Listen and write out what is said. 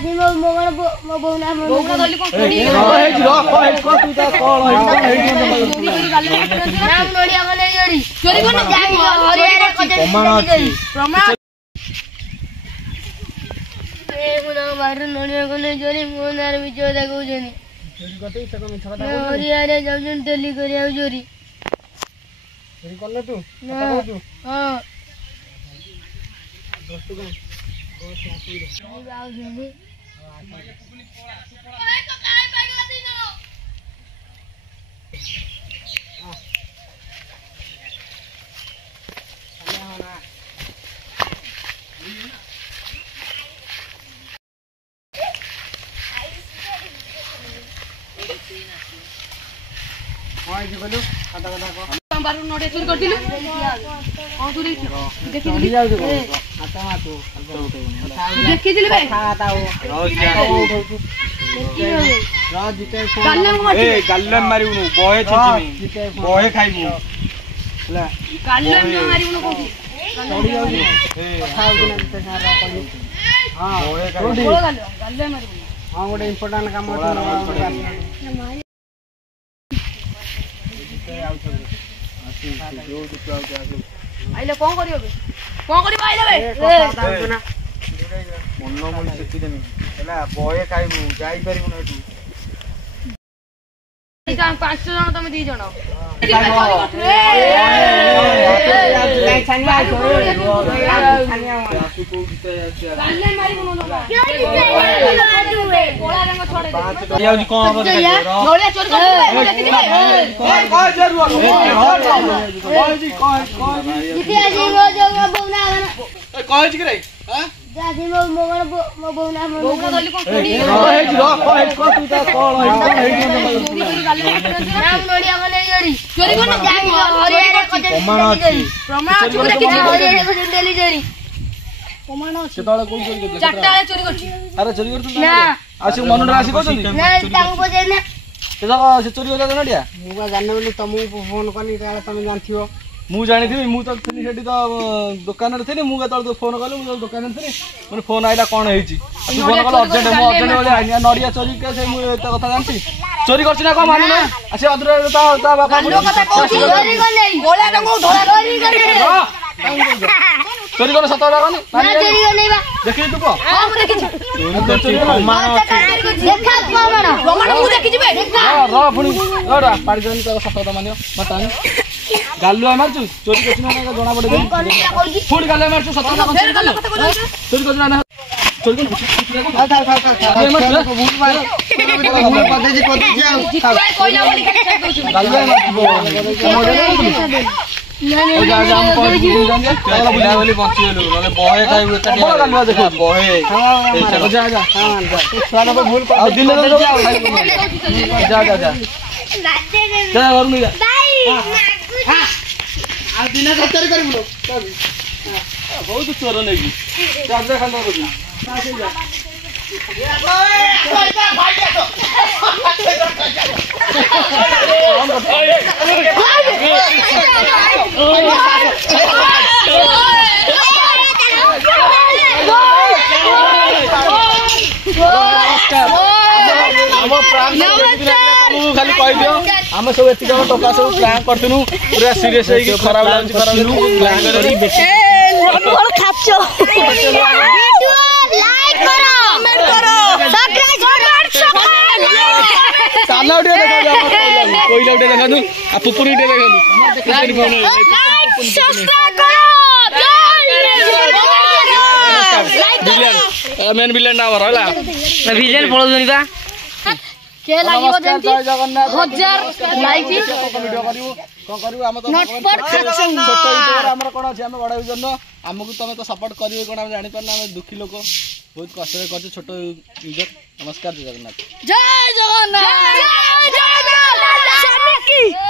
जासी मो बोना धरली कोन नाम नोडिया कोने चोरी कोन जाई हरियारे प्रमाण ए मुना बाहर नोडिया कोने चोरी मोनार बिचो देखौ जनी चोरी कते से कम छटा हरियारे जाउजन डेली करिया चोरी चोरी करले तू हां दोस्त को बारू नोडे चोरी करथिलु कोन चोरी देखिदिली देखिदिली भाई गाल्लन मारिउनु बहे छिचिमी बहे खाइबु ला गाल्लन मारिउनु कोठी चोरी जाउनी कथा होना ते सारा कहि हां बहे खाइबु गाल्लन मारिउनु हां गोटे इंपोर्टेंट काम अछि आइले कोन करियो बे कोन करबा आइले बे मन मन सेति देमी हला बहे खाइबु जाई परिबु न एटू काम 5 जण तमे 2 जण जासी मो बोना धरली कोन नाम नोडिया कोने चोरी कोन जाई हरियारे प्रमाण हरियारे को डेली चोरी प्रमाण अछि केतळे कोन चोरी करले चारटा चोरी करछि अरे चोरी करतु ना आसी मन राशि को चोरी ना तांग बजे ना से चोरी होता नडिया मु बा जाने बोली तुमु फोन कनी ताले तुम जानथियो मु जानि थी मु तो थनी सेठी तो दुकान रे थनी मु गतल तो फोन कले मु दुकान रे थनी मन फोन आइला कोन हेची तू फोन कल अर्जेंट वाले आइनी नडिया चोरी के से मु एता कथा जानती चोरी करछि ना को मानु ना आसे अदर ता बाबा कथा कहछि चोरी कर नै गोला रंगो धोला चोरी करे चोरी कर सत लागनी ना चोरी कर नै बा देखि तू को हां मु देखि चोरी करछि प्रमाण देखा प्रमाण मु देखि जिबे देखा र फुनी रा पाड़ी जन तो सत मानियो बतानी गालुआ मारछु चोरी करछि ना जोना पड़े फुल गालुआ मारछु सत ना चोरी करछि ना चोरी कर गालुआ बहुत चोर नहीं खाली कह दियो आम सब एति जन टका सब प्लान करथुनु पूरा सीरियस है कि खराब लागछ प्लान करी खाचो वीडियो लाइक करो कमेंट करो सब्सक्राइब करो ताला उठे देखा जा कोइला उठे देखा दू आ पुपुरी उठे देखा दू लाइक सब्सक्राइब करो विलेन मेन विलेन ना होला विलेन पळो जनिबा के लागिबो जेंती जय जगन्नाथ 1000 लाइक वीडियो करियो कोन करियो हम तो नटपर खाचो छोटो यूट्यूबर हमर कोन अछि हम बडा यूजर न हमकु तमे तो सपोर्ट करियो कोन हम जानि परना हम दुखी लोक बहुत कष्ट रे करछ छोटो यूजर नमस्कार जय जगन्नाथ जय जगन्नाथ जय जगन्नाथ